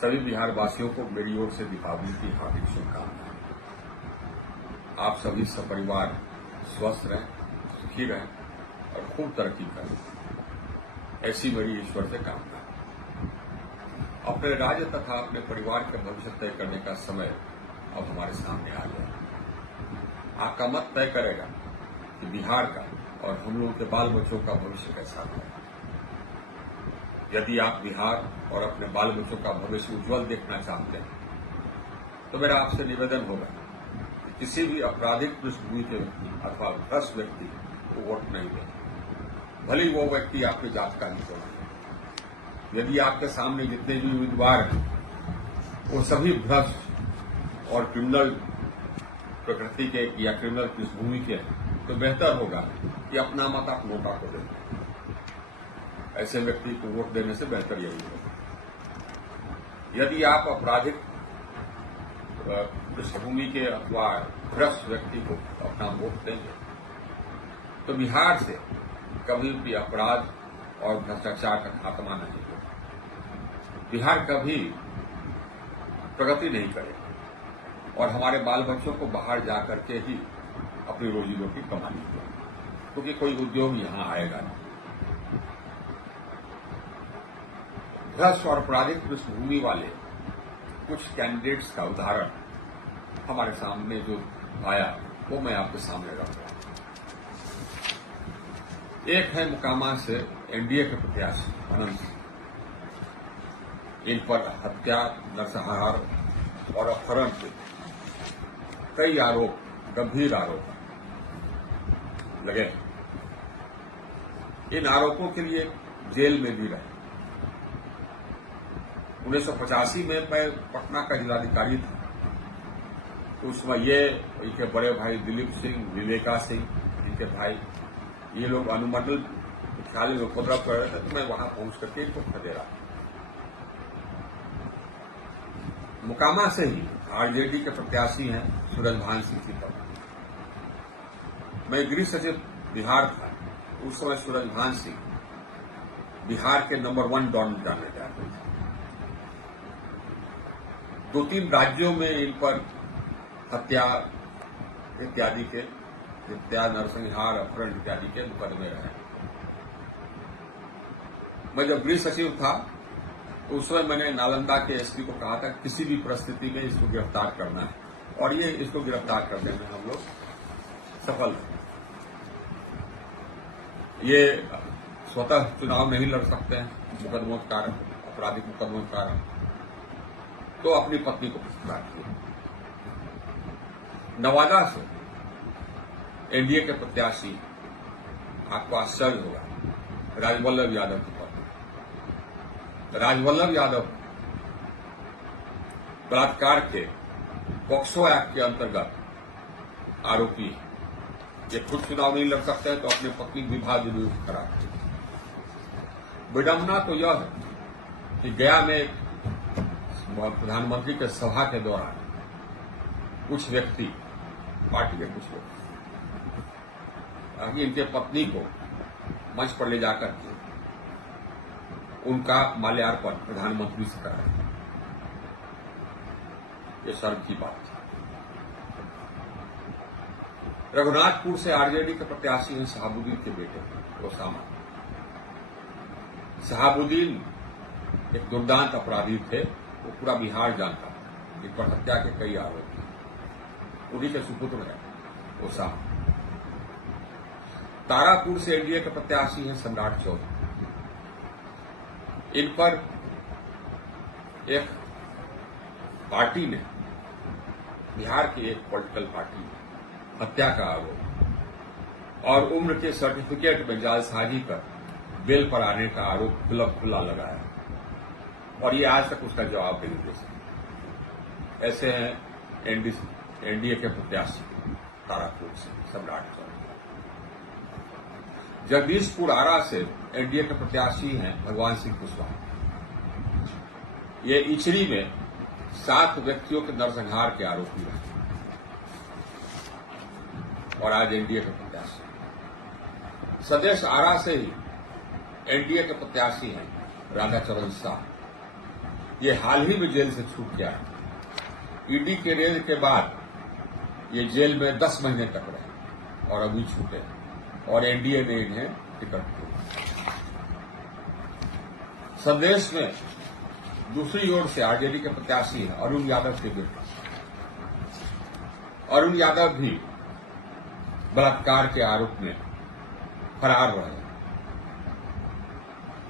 सभी बिहार वासियों को मेरी ओर से दीपावली की हार्दिक शुभकामनाएं। आप सभी सपरिवार स्वस्थ रहें, सुखी रहें और खूब तरक्की करें, ऐसी मेरी ईश्वर से कामना है। अपने राज्य तथा अपने परिवार के भविष्य तय करने का समय अब हमारे सामने आ गया। आपका मत तय करेगा कि बिहार का और हम लोगों के बाल बच्चों का भविष्य कैसा है। यदि आप बिहार और अपने बाल बच्चों का भविष्य उज्जवल देखना चाहते हैं तो मेरा आपसे निवेदन होगा कि किसी भी आपराधिक पृष्ठभूमि के व्यक्ति अथवा भ्रष्ट व्यक्ति को वोट नहीं दें, भले ही वो व्यक्ति आपके जात का नहीं हो। यदि आपके सामने जितने भी उम्मीदवार हैं वो सभी भ्रष्ट और क्रिमिनल प्रकृति के या क्रिमिनल पृष्ठभूमि के हैं, तो बेहतर होगा कि अपना मत आप नोटा को दें। ऐसे व्यक्ति को वोट देने से बेहतर यही होगा। यदि आप आपराधिक पृष्ठभूमि के अथवा भ्रष्ट व्यक्ति को अपना वोट देंगे तो बिहार से कभी भी अपराध और भ्रष्टाचार का खात्मा नहीं होगा। बिहार कभी प्रगति नहीं करेगा और हमारे बाल बच्चों को बाहर जाकर के ही अपनी रोजी रोटी कमानी होगी, क्योंकि कोई उद्योग यहां आएगा नहीं। भ्रष्ट और आपराधिक पृष्ठभूमि वाले कुछ कैंडिडेट्स का उदाहरण हमारे सामने जो आया वो मैं आपके सामने रख रहा हूं। एक है मुकामा से एनडीए के प्रत्याशी अनंत सिंह। इन पर हत्या, नरसंहार और अपहरण के कई आरोप, गंभीर आरोप लगे। इन आरोपों के लिए जेल में भी रहे। 1985 में मैं पटना का जिलाधिकारी था, तो उस समय ये इनके बड़े भाई दिलीप सिंह, विवेका सिंह, इनके भाई, ये लोग अनुमंडल मुख्यालय में उपद्रव कर रहे थे, तो मैं वहां पहुंच करके इनको खदेड़ा। मुकामा से ही आरजेडी के प्रत्याशी हैं सूरजभान सिंह की तरफ। मैं गृह सचिव बिहार था, उस समय सूरजभान सिंह बिहार के नंबर 1 डॉन जाने जाते थे। 2-3 राज्यों में इन पर हत्या इत्यादि के, हत्या, नरसंहार, अपहरण इत्यादि के मुकदमे रहे। मैं जब गृह सचिव था तो उस समय मैंने नालंदा के एसपी को कहा था किसी भी परिस्थिति में इसको गिरफ्तार करना है, और ये इसको गिरफ्तार करने में हम लोग सफल थे। ये स्वतः चुनाव नहीं लड़ सकते हैं मुकदमों के कारण, आपराधिक मुकदमों के कारण, तो अपनी पत्नी को गिरफ्तार किया। नवादा से एनडीए के प्रत्याशी, आपको आश्चर्य होगा, राजवल्लभ यादव की पत्नी। राजवल्लभ यादव बलात्कार के पॉक्सो एक्ट के अंतर्गत आरोपी है। ये खुद चुनाव नहीं लड़ सकते हैं तो अपनी पत्नी विवाह विरोध करा। विडंबना तो यह है कि गया में प्रधानमंत्री के सभा के दौरान कुछ व्यक्ति, पार्टी के कुछ लोग, इनके पत्नी को मंच पर ले जाकर के उनका माल्यार्पण प्रधानमंत्री से कराया। ये शर्म की बात थी। रघुनाथपुर से आरजेडी के प्रत्याशी हैं शहाबुद्दीन के बेटे ओसामा। शहाबुद्दीन एक दुर्दांत अपराधी थे, वो पूरा बिहार जानता था। इन पर हत्या के कई आरोप थे। उन्हीं के सुपुत्र हैं ओसामा। तारापुर से एनडीए के प्रत्याशी हैं सम्राट चौधरी। इन पर एक पार्टी ने, बिहार की एक पॉलिटिकल पार्टी ने हत्या का आरोप और उम्र के सर्टिफिकेट में जालसाजी कर बेल पर आने का आरोप खुला लगाया, और ये आज तक उसका जवाब नहीं दे सके। ऐसे हैं एनडीए के प्रत्याशी तारापुर से सम्राट चौधरी। जगदीशपुर आरा से एनडीए के प्रत्याशी हैं भगवान सिंह कुशवाहा। ये इचरी में 7 व्यक्तियों के नरसंहार के आरोपी रहे और आज एनडीए के प्रत्याशी। सदेश आरा से ही एनडीए के प्रत्याशी हैं राधाचरण शाह। ये हाल ही में जेल से छूट गया है। ईडी के रेड के बाद ये जेल में 10 महीने तक रहे और अभी छूटे और एनडीए ने इन्हें टिकट दी। संदेश में दूसरी ओर से आरजेडी के प्रत्याशी हैं अरुण यादव के बेटे। अरुण यादव भी बलात्कार के आरोप में फरार रहे।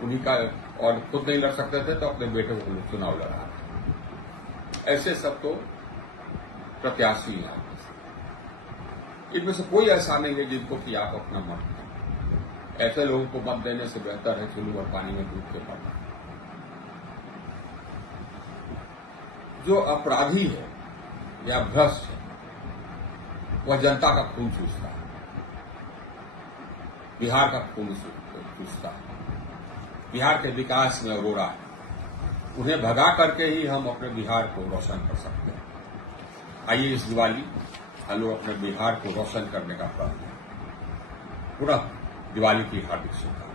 उन्हीं का और खुद नहीं लड़ सकते थे तो अपने बेटे को चुनाव लड़ा। ऐसे सब तो प्रत्याशी हैं। इनमें से कोई ऐसा नहीं है जिनको कि आप अपना मत दें। ऐसे लोगों को मत देने से बेहतर है चुल्लू और पानी में डूब के मरना। जो अपराधी है या भ्रष्ट है वह जनता का खून चूसता है, बिहार का खून चूसता है, बिहार के विकास में अरोड़ा है। उन्हें भगा करके ही हम अपने बिहार को रोशन कर सकते हैं। आइए इस दिवाली हम लोग अपने बिहार को रोशन करने का प्रण करें। पुनः दिवाली की हार्दिक शुभकामनाएं।